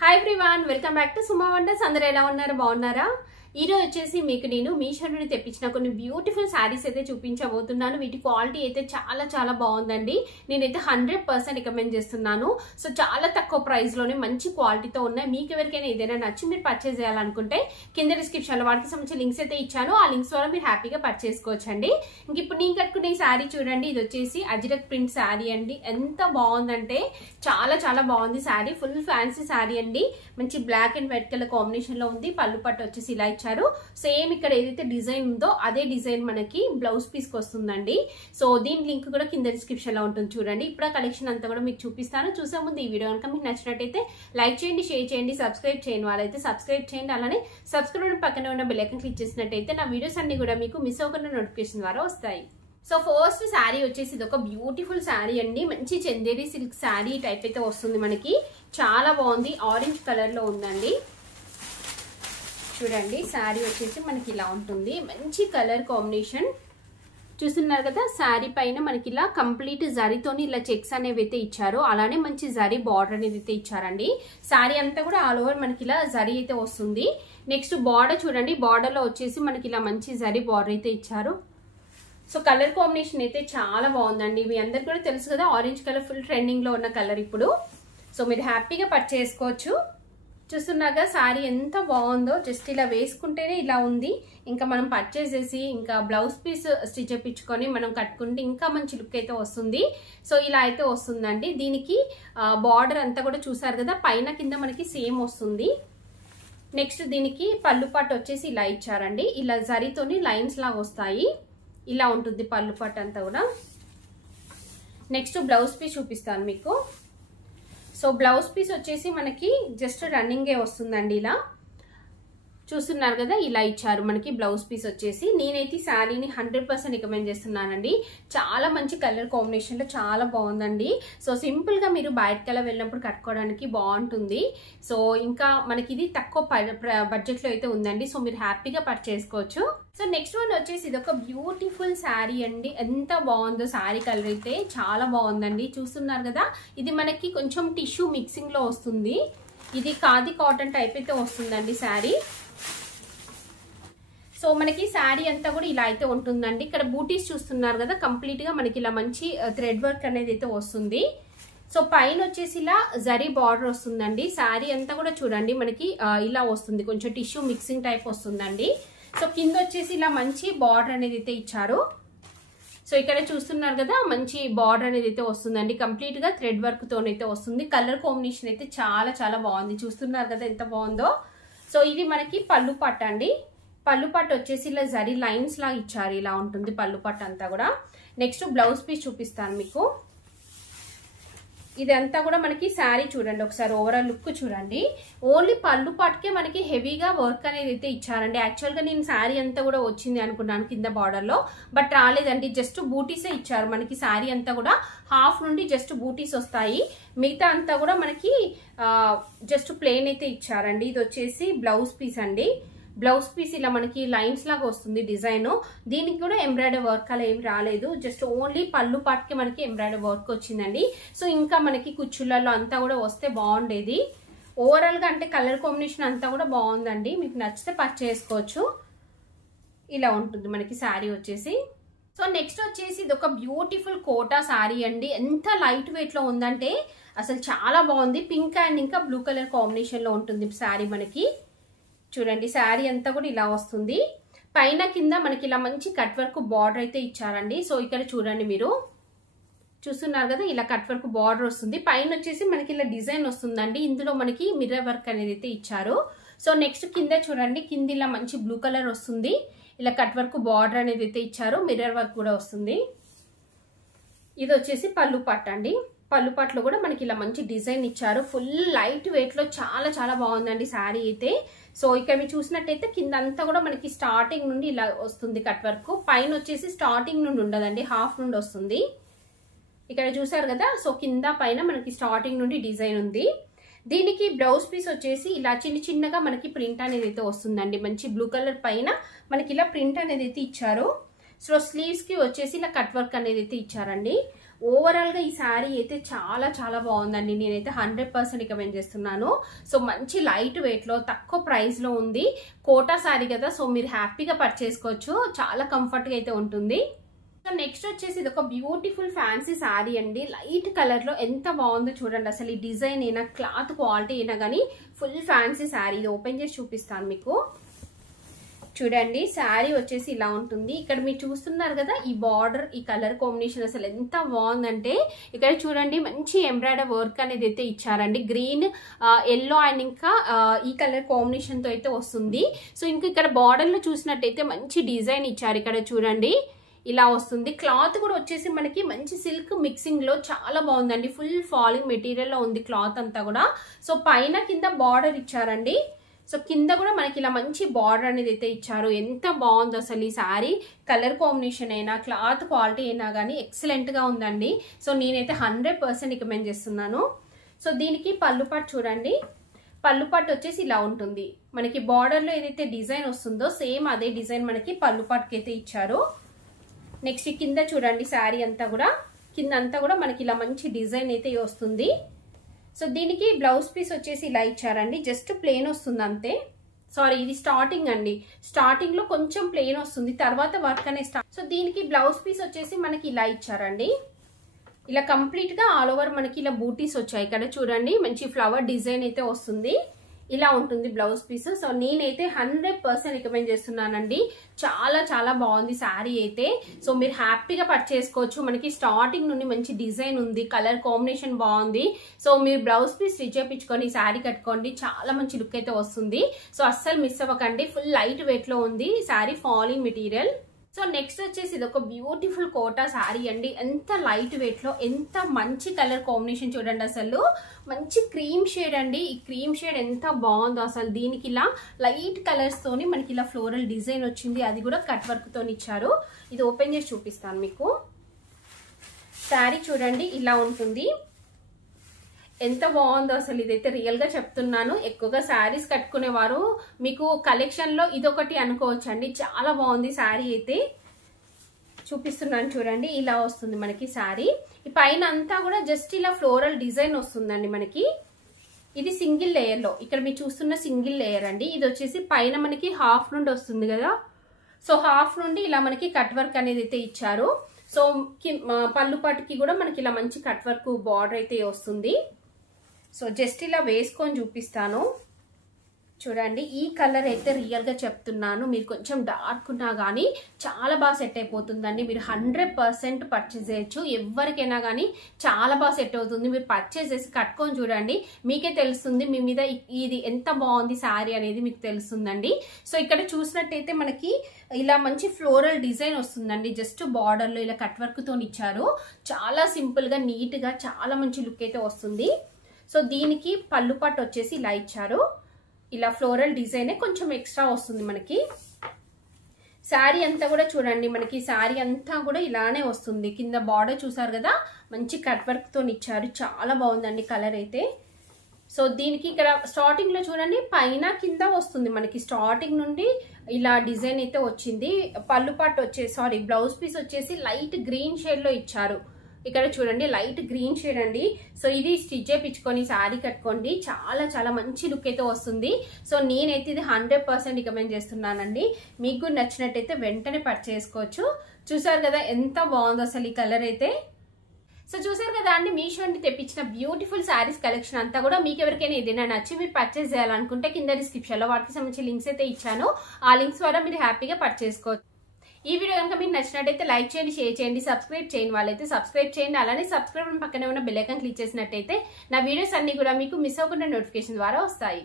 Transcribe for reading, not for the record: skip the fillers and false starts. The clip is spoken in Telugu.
Hi everyone, welcome back to Suma wonders. అందరూ ఎలా ఉన్నారు? బాగున్నారా? ఈ రోజు వచ్చేసి మీకు నేను మీషో నుండి తెప్పించిన కొన్ని బ్యూటిఫుల్ శారీస్ అయితే చూపించబోతున్నాను. వీటి క్వాలిటీ అయితే చాలా చాలా బాగుందండి. నేనైతే 100% రికమెండ్ చేస్తున్నాను. సో చాలా తక్కువ ప్రైస్ లోనే మంచి క్వాలిటీతో ఉన్నాయి. మీకు ఎవరికైనా ఏదైనా నచ్చి మీరు పర్చేస్ చేయాలనుకుంటే కింద డిస్క్రిప్షన్ లో వాటికి సంబంధించిన లింక్స్ అయితే ఇచ్చాను. ఆ లింక్స్ ద్వారా మీరు హ్యాపీగా పర్చేస్ చేసుకోవచ్చండి. ఇంక ఇప్పుడు నేను కట్టుకునే శారీ చూడండి. ఇది వచ్చేసి అజ్రక్ ప్రింట్ శారీ అండి. ఎంత బాగుందంటే చాలా చాలా బాగుంది శారీ. ఫుల్ ఫ్యాన్సీ శారీ అండి. మంచి black and white colour combination లో ఉంది. పళ్ళు పట్టు వచ్చేసి ఇలా ఇచ్చారు. సేమ్ ఇక్కడ ఏదైతే డిజైన్ ఉందో అదే డిజైన్ మనకి బ్లౌజ్ పీస్ కి వస్తుందండి. సో దీని లింక్ కూడా కింద డిస్క్రిప్షన్ లో ఉంటుంది చూడండి. ఇప్పుడు ఆ కలెక్షన్ అంతా కూడా మీకు చూపిస్తాను. చూసే ముందు ఈ వీడియో కనుక మీకు నచ్చినట్టయితే లైక్ చేయండి, షేర్ చేయండి, సబ్స్క్రైబ్ చేయని వాళ్ళైతే సబ్స్క్రైబ్ చేయండి. అలానే సబ్స్క్రైబ్ పక్కన ఉన్న బెల్ ఐకాన్ క్లిక్ చేసినట్టయితే నా వీడియోస్ అన్ని కూడా మీకు మిస్ అవ్వకుండా నోటిఫికేషన్ ద్వారా వస్తాయి. సో ఫస్ట్ శారీ వచ్చేసి ఇది ఒక బ్యూటిఫుల్ శారీ అండి. మంచి చందేరి సిల్క్ శారీ టైప్ అయితే వస్తుంది మనకి. చాలా బాగుంది. ఆరెంజ్ కలర్ లో ఉందండి. చూడండి శారీ వచ్చేసి మనకి ఇలా ఉంటుంది. మంచి కలర్ కాంబినేషన్ చూస్తున్నారు కదా. శారీ పైన మనకి ఇలా కంప్లీట్ జరీతోని ఇలా చెక్స్ అనేవి అయితే ఇచ్చారు. అలానే మంచి జరీ బార్డర్ అనేది అయితే ఇచ్చారండి. శారీ అంతా కూడా ఆల్ ఓవర్ మనకి ఇలా జరీ అయితే వస్తుంది. నెక్స్ట్ బార్డర్ చూడండి. బార్డర్ లో వచ్చేసి మనకి ఇలా మంచి జరీ బార్డర్ అయితే ఇచ్చారు. సో కలర్ కాంబినేషన్ అయితే చాలా బాగుందండి. మీ అందరికి కూడా తెలుసు కదా, ఆరెంజ్ కలర్ ఫుల్ ట్రెండింగ్ లో ఉన్న కలర్ ఇప్పుడు. సో మీరు హ్యాపీగా పర్చేస్ చేసుకోవచ్చు. చూస్తున్నాగా శారీ ఎంత బాగుందో. జస్ట్ ఇలా వేసుకుంటేనే ఇలా ఉంది. ఇంకా మనం పర్చేస్ చేసి ఇంకా బ్లౌజ్ పీస్ స్టిచ్ చేయించుకొని మనం కట్టుకుంటే ఇంకా మంచి లుక్ అయితే వస్తుంది. సో ఇలా అయితే వస్తుందండి. దీనికి బార్డర్ అంతా కూడా చూసారు కదా, పైన కింద మనకి సేమ్ వస్తుంది. నెక్స్ట్ దీనికి పళ్ళు పట్టు వచ్చేసి ఇలా ఇచ్చారండి. ఇలా జరీతోని లైన్స్ లాగా వస్తాయి. ఇలా ఉంటుంది పళ్ళు పట్టు అంతా కూడా. నెక్స్ట్ బ్లౌజ్ పీస్ చూపిస్తాను మీకు. సో బ్లౌజ్ పీస్ వచ్చేసి మనకి జస్ట్ రన్నింగే వస్తుందండి. ఇలా చూస్తున్నారు కదా, ఇలా ఇచ్చారు మనకి బ్లౌజ్ పీస్ వచ్చేసి. నేనైతే శారీని 100% రికమెండ్ చేస్తున్నానండి. చాలా మంచి కలర్ కాంబినేషన్ లో చాలా బాగుందండి. సో సింపుల్ గా మీరు బయటకెళ్ళ వెళ్ళినప్పుడు కట్టుకోవడానికి బాగుంటుంది. సో ఇంకా మనకి ఇది తక్కువ బడ్జెట్ లో అయితే ఉందండి. సో మీరు హ్యాపీగా పర్చేస్ చేసుకోవచ్చు. సో నెక్స్ట్ వన్ వచ్చేసి ఇది ఒక బ్యూటిఫుల్ శారీ అండి. ఎంత బాగుందో శారీ కలర్ అయితే చాలా బాగుందండి. చూస్తున్నారు కదా, ఇది మనకి కొంచెం టిష్యూ మిక్సింగ్ లో వస్తుంది. ఇది ఖాదీ కాటన్ టైప్ అయితే వస్తుందండి శారీ. సో మనకి శారీ అంతా కూడా ఇలా అయితే ఉంటుందండి. ఇక్కడ బూటీస్ చూస్తున్నారు కదా, కంప్లీట్ గా మనకి ఇలా మంచి థ్రెడ్ వర్క్ అనేది అయితే వస్తుంది. సో పైన వచ్చేసి ఇలా జరీ బార్డర్ వస్తుందండి. శారీ అంతా కూడా చూడండి మనకి ఇలా వస్తుంది. కొంచెం టిష్యూ మిక్సింగ్ టైప్ వస్తుందండి. సో కింద వచ్చేసి ఇలా మంచి బార్డర్ అనేది అయితే ఇచ్చారు. సో ఇక్కడ చూస్తున్నారు కదా, మంచి బార్డర్ అనేది అయితే వస్తుందండి. కంప్లీట్ గా థ్రెడ్ వర్క్ తోనైతే వస్తుంది. కలర్ కాంబినేషన్ అయితే చాలా చాలా బాగుంది. చూస్తున్నారు కదా ఎంత బాగుందో. సో ఇది మనకి పళ్ళు పట్టు అండి. పళ్ళు పట్టు వచ్చేసి ఇలా జరీ లైన్స్ లాగా ఇచ్చారు. ఇలా ఉంటుంది పళ్ళు పట్టు అంతా కూడా. నెక్స్ట్ బ్లౌజ్ పీస్ చూపిస్తాను మీకు. ఇదంతా కూడా మనకి శారీ చూడండి, ఒకసారి ఓవరాల్ లుక్ చూడండి. ఓన్లీ పళ్ళు పట్టుకే మనకి హెవీగా వర్క్ అనేది అయితే ఇచ్చారండి. యాక్చువల్ గా నేను శారీ అంతా కూడా వచ్చింది అనుకున్నాను కింద బార్డర్ లో, బట్ రాలేదండి. జస్ట్ బూటీసే ఇచ్చారు మనకి. శారీ అంతా కూడా హాఫ్ నుండి జస్ట్ బూటీస్ వస్తాయి. మిగతా అంతా కూడా మనకి జస్ట్ ప్లెయిన్ అయితే ఇచ్చారండి. ఇది వచ్చేసి బ్లౌజ్ పీస్ అండి. బ్లౌజ్ పీస్ ఇలా మనకి లైన్స్ లాగా వస్తుంది డిజైన్. దీనికి కూడా ఎంబ్రాయిడరీ వర్క్ అలా ఏమి రాలేదు. జస్ట్ ఓన్లీ పళ్ళు పాటుకి మనకి ఎంబ్రాయిడరీ వర్క్ వచ్చిందండి. సో ఇంకా మనకి కుచ్చులలో అంతా కూడా వస్తే బాగుండేది. ఓవరాల్ గా అంటే కలర్ కాంబినేషన్ అంతా కూడా బాగుందండి. మీకు నచ్చితే పర్చేస్ చేసుకోవచ్చు. ఇలా ఉంటుంది మనకి శారీ వచ్చేసి. సో నెక్స్ట్ వచ్చేసి ఇది ఒక బ్యూటిఫుల్ కోటా శారీ అండి. ఎంత లైట్ వెయిట్ లో ఉందంటే అసలు చాలా బాగుంది. పింక్ అండ్ ఇంకా బ్లూ కలర్ కాంబినేషన్ లో ఉంటుంది శారీ మనకి. చూడండి శారీ అంతా కూడా ఇలా వస్తుంది. పైన కింద మనకి ఇలా మంచి కట్ వర్క్ బార్డర్ అయితే ఇచ్చారండి. సో ఇక్కడ చూడండి, మీరు చూస్తున్నారు కదా, ఇలా కట్ వర్క్ బార్డర్ వస్తుంది. పైన వచ్చేసి మనకి ఇలా డిజైన్ వస్తుందండి. ఇందులో మనకి మిర్రర్ వర్క్ అనేది అయితే ఇచ్చారు. సో నెక్స్ట్ కింద చూడండి, కింద ఇలా మంచి బ్లూ కలర్ వస్తుంది. ఇలా కట్ వర్క్ బార్డర్ అనేది అయితే ఇచ్చారు. మిర్రర్ వర్క్ కూడా వస్తుంది. ఇది వచ్చేసి పళ్ళు పట్టు అండి. పళ్ళు పట్టులో కూడా మనకి ఇలా మంచి డిజైన్ ఇచ్చారు. ఫుల్ లైట్ వెయిట్ లో చాలా చాలా బాగుందండి శారీ అయితే. సో ఇక్కడ మీరు చూసినట్టయితే కింద అంతా కూడా మనకి స్టార్టింగ్ నుండి ఇలా వస్తుంది కట్ వర్క్. పైన వచ్చేసి స్టార్టింగ్ నుండి ఉండదండి, హాఫ్ నుండి వస్తుంది. ఇక్కడ చూసారు కదా. సో కింద పైన మనకి స్టార్టింగ్ నుండి డిజైన్ ఉంది. దీనికి బ్లౌజ్ పీస్ వచ్చేసి ఇలా చిన్న చిన్నగా మనకి ప్రింట్ అనేది అయితే వస్తుందండి. మంచి బ్లూ కలర్ పైన మనకి ఇలా ప్రింట్ అనేది అయితే ఇచ్చారు. సో స్లీవ్స్ కి వచ్చేసి ఇలా కట్ వర్క్ అనేది అయితే ఇచ్చారండి. ఓవరాల్ గా ఈ శారీ అయితే చాలా చాలా బాగుందండి. నేనైతే 100% రికమెండ్ చేస్తున్నాను. సో మంచి లైట్ వెయిట్ లో తక్కువ ప్రైస్ లో ఉంది. కోటా శారీ కదా, సో మీరు హ్యాపీగా పర్చేసుకోవచ్చు. చాలా కంఫర్ట్ గా అయితే ఉంటుంది. సో నెక్స్ట్ వచ్చేసి ఇది ఒక బ్యూటిఫుల్ ఫ్యాన్సీ శారీ అండి. లైట్ కలర్ లో ఎంత బాగుందో చూడండి. అసలు ఈ డిజైన్ అయినా క్లాత్ క్వాలిటీ అయినా కానీ ఫుల్ ఫ్యాన్సీ శారీ. ఇది ఓపెన్ చేసి చూపిస్తాను మీకు. చూడండి శారీ వచ్చేసి ఇలా ఉంటుంది. ఇక్కడ మీరు చూస్తున్నారు కదా ఈ బార్డర్, ఈ కలర్ కాంబినేషన్ అసలు ఎంత బాగుందంటే, ఇక్కడ చూడండి మంచి ఎంబ్రాయిడరీ వర్క్ అనేది అయితే ఇచ్చారండి. గ్రీన్, ఎల్లో అండ్ ఇంకా ఈ కలర్ కాంబినేషన్ తో అయితే వస్తుంది. సో ఇంకా ఇక్కడ బార్డర్ లో చూసినట్టయితే మంచి డిజైన్ ఇచ్చారు. ఇక్కడ చూడండి ఇలా వస్తుంది. క్లాత్ కూడా వచ్చేసి మనకి మంచి సిల్క్ మిక్సింగ్ లో చాలా బాగుందండి. ఫుల్ ఫాలింగ్ మెటీరియల్ లో ఉంది క్లాత్ అంతా కూడా. సో పైన కింద బార్డర్ ఇచ్చారండి. సో కింద కూడా మనకి ఇలా మంచి బార్డర్ అనేది అయితే ఇచ్చారు. ఎంత బాగుందో అసలు ఈ శారీ. కలర్ కాంబినేషన్ అయినా క్లాత్ క్వాలిటీ అయినా కానీ ఎక్సలెంట్ గా ఉందండి. సో నేనైతే 100% రికమెండ్ చేస్తున్నాను. సో దీనికి పళ్ళు పాటు చూడండి. పళ్ళు పాటు వచ్చేసి ఇలా ఉంటుంది. మనకి బార్డర్ లో ఏదైతే డిజైన్ వస్తుందో సేమ్ అదే డిజైన్ మనకి పళ్ళు పాటుకి అయితే ఇచ్చారు. నెక్స్ట్ కింద చూడండి శారీ అంతా కూడా, కింద అంతా కూడా మనకి ఇలా మంచి డిజైన్ అయితే వస్తుంది. సో దీనికి బ్లౌజ్ పీస్ వచ్చేసి ఇలా ఇచ్చారండి. జస్ట్ ప్లెయిన్ వస్తుంది అంతే. సారీ, ఇది స్టార్టింగ్ అండి. స్టార్టింగ్ లో కొంచెం ప్లెయిన్ వస్తుంది, తర్వాత వర్క్ అనేది స్టార్ట్. సో దీనికి బ్లౌజ్ పీస్ వచ్చేసి మనకి ఇలా ఇచ్చారండి. ఇలా కంప్లీట్ గా ఆల్ ఓవర్ మనకి ఇలా బూటీస్ వచ్చాయి. ఇక్కడ చూడండి మంచి ఫ్లవర్ డిజైన్ అయితే వస్తుంది. ఇలా ఉంటుంది బ్లౌజ్ పీస్. సో నేనైతే 100% రికమెండ్ చేస్తున్నానండి. చాలా చాలా బాగుంది శారీ అయితే. సో మీరు హ్యాపీగా పర్చేసుకోవచ్చు. మనకి స్టార్టింగ్ నుండి మంచి డిజైన్ ఉంది, కలర్ కాంబినేషన్ బాగుంది. సో మీరు బ్లౌజ్ పీస్ స్టిచ్ చేయించుకొని శారీ కట్టుకోండి, చాలా మంచి లుక్ అయితే వస్తుంది. సో అస్సలు మిస్ అవ్వకండి. ఫుల్ లైట్ వెయిట్ లో ఉంది sari, falling material. So next వచ్చేసి ఇది ఒక బ్యూటిఫుల్ కోటా శారీ అండి. ఎంత లైట్ వెయిట్ లో ఎంత మంచి కలర్ కాంబినేషన్ చూడండి. అసలు మంచి క్రీమ్ షేడ్ అండి. ఈ క్రీమ్ షేడ్ ఎంత బాగుందో అసలు. దీనికి ఇలా లైట్ కలర్స్ తోని మనకి ఇలా ఫ్లోరల్ డిజైన్ వచ్చింది. అది కూడా కట్ వర్క్ తోని ఇచ్చారు. ఇది ఓపెన్ చేసి చూపిస్తాను మీకు. శారీ చూడండి ఇలా ఉంటుంది. ఎంత బాగుందో అసలు. ఇదైతే రియల్ గా చెప్తున్నాను. ఎక్కువగా శారీస్ కట్టుకునేవారు మీకు కలెక్షన్ లో ఇదొకటి అనుకోవచ్చు అండి. చాలా బాగుంది శారీ అయితే. చూపిస్తున్నాను చూడండి. ఇలా వస్తుంది మనకి శారీ. ఈ పైన అంతా కూడా జస్ట్ ఇలా ఫ్లోరల్ డిజైన్ వస్తుందండి మనకి. ఇది సింగిల్ లేయర్ లో, ఇక్కడ మీరు చూస్తున్న సింగిల్ లేయర్ అండి. ఇది వచ్చేసి పైన మనకి హాఫ్ నుండి వస్తుంది కదా. సో హాఫ్ నుండి ఇలా మనకి కట్ వర్క్ అనేది అయితే ఇచ్చారు. సో పళ్ళు పట్టుకి కూడా మనకి ఇలా మంచి కట్ వర్క్ బార్డర్ అయితే వస్తుంది. సో జస్ట్ ఇలా వేసుకొని చూపిస్తాను చూడండి. ఈ కలర్ అయితే రియల్ గా చెప్తున్నాను, మీరు కొంచెం డార్క్ ఉన్నా కానీ చాలా బాగా సెట్ అయిపోతుందండి. మీరు 100% పర్చేజ్ చేయొచ్చు. ఎవరికైనా కానీ చాలా బాగా సెట్ అవుతుంది. మీరు పర్చేజ్ చేసి కట్టుకొని చూడండి, మీకే తెలుస్తుంది మీ మీద ఇది ఎంత బాగుంది శారీ అనేది మీకు తెలుస్తుందండి. సో ఇక్కడ చూసినట్టయితే మనకి ఇలా మంచి ఫ్లోరల్ డిజైన్ వస్తుందండి. జస్ట్ బార్డర్ లో ఇలా కట్ వర్క్ తో ఇచ్చారు. చాలా సింపుల్ గా నీట్ గా చాలా మంచి లుక్ అయితే వస్తుంది. సో దీనికి పళ్ళు పట్టు వచ్చేసి ఇలా ఇచ్చారు. ఇలా ఫ్లోరల్ డిజైన్ కొంచెం ఎక్స్ట్రా వస్తుంది మనకి. శారీ అంతా కూడా చూడండి, మనకి శారీ అంతా కూడా ఇలానే వస్తుంది. కింద బార్డర్ చూసారు కదా, మంచి కట్ వర్క్ తో ఇచ్చారు. చాలా బాగుందండి కలర్ అయితే. సో దీనికి ఇక్కడ స్టార్టింగ్ లో చూడండి పైన కింద వస్తుంది మనకి. స్టార్టింగ్ నుండి ఇలా డిజైన్ అయితే వచ్చింది. పళ్ళు పట్టు వచ్చేసి సారీ బ్లౌజ్ పీస్ వచ్చేసి లైట్ గ్రీన్ షేడ్ లో ఇచ్చారు. ఇక్కడ చూడండి లైట్ గ్రీన్ షేడ్ అండి. సో ఇది స్టిచ్ చేయించుకొని శారీ కట్టుకోండి, చాలా చాలా మంచి లుక్ అయితే వస్తుంది. సో నేనైతే ఇది 100% రికమెండ్ చేస్తున్నానండి. మీకు నచ్చినట్టయితే వెంటనే పర్చేస్ చేసుకోవచ్చు. చూసారు కదా ఎంత బాగుందో అసలు ఈ కలర్ అయితే. సో చూసారు కదా అండి, మీషో నుండి తెప్పించిన బ్యూటిఫుల్ శారీస్ కలెక్షన్ అంతా కూడా. మీకు ఎవరికైనా ఏదైనా నచ్చి మీరు పర్చేస్ చేయాలనుకుంటే కింద డిస్క్రిప్షన్ లో వాటికి సంబంధించిన లింక్స్ అయితే ఇచ్చాను. ఆ లింక్స్ ద్వారా మీరు హ్యాపీగా పర్చేస్ చేసుకోవచ్చు. ఈ వీడియో కనుక మీకు నచ్చినట్టయితే లైక్ చేయండి, షేర్ చేయండి, సబ్స్క్రైబ్ చేయండి వాళ్ళైతే సబ్స్క్రైబ్ చేయండి. అలానే సబ్స్క్రైబ్ పక్కనే ఉన్న బెల్ ఐకాన్ క్లిక్ చేసినట్టయితే నా వీడియోస్ అన్ని కూడా మీకు మిస్ అవ్వకుండా నోటిఫికేషన్ ద్వారా వస్తాయి.